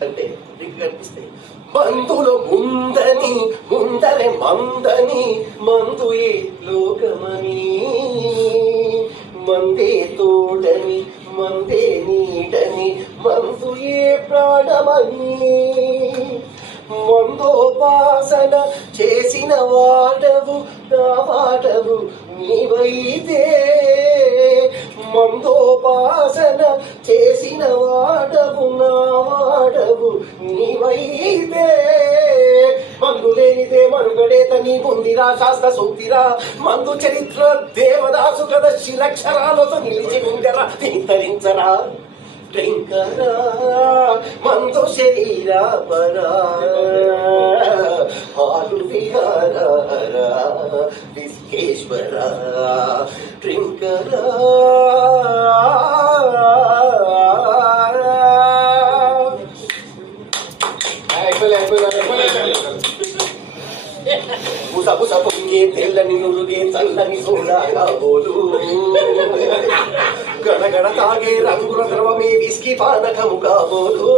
అంటే మీకు కనిపిస్తాయి. మందులో ముందని ముందరే మందని మందు ఏ లోకమని మందే తోడని మందే నీడని మందు ఏ ప్రాణమని మందోపాసన చేసిన వాడవు నా వాడవు నీవైతే మందోపాసన చేసిన వాడవు నా వాడవు నీవైతే మందు లేనిదే మనుగడేత నీ ముందిరా శాస్త్ర సూక్తిరా మందు చరిత్ర దేవదాసు కదా శిలక్షరాలతో నిలిచి ఉండరా ధరించరా డ్రింకరా మందు శరీర పరా హాలు విహారా విశ్వేశ్వర డ్రింకరా బుస బుస పొంగే తెల్లని నురుగే చల్లని సోడా కాబోలు గడగడ తాగే రంగుల ద్రవమే విస్కీ పానకము కాబోలు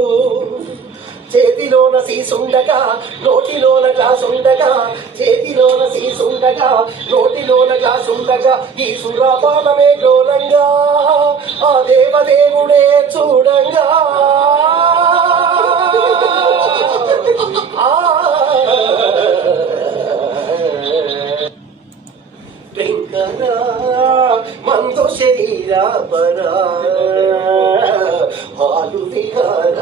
చేతిలోన సీసుండగా నోటిలోన గ్లాసుండగా చేతిలోన సీసుండగా నోటిలోన గ్లాసుండగా ఈ సురాపానమే ఘోరంగా ఆ దేవదేవుడే చూడంగా మందు శరీర పరా హాలు విహార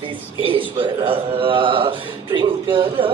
విశ్వేశ్వర డ్రింకరా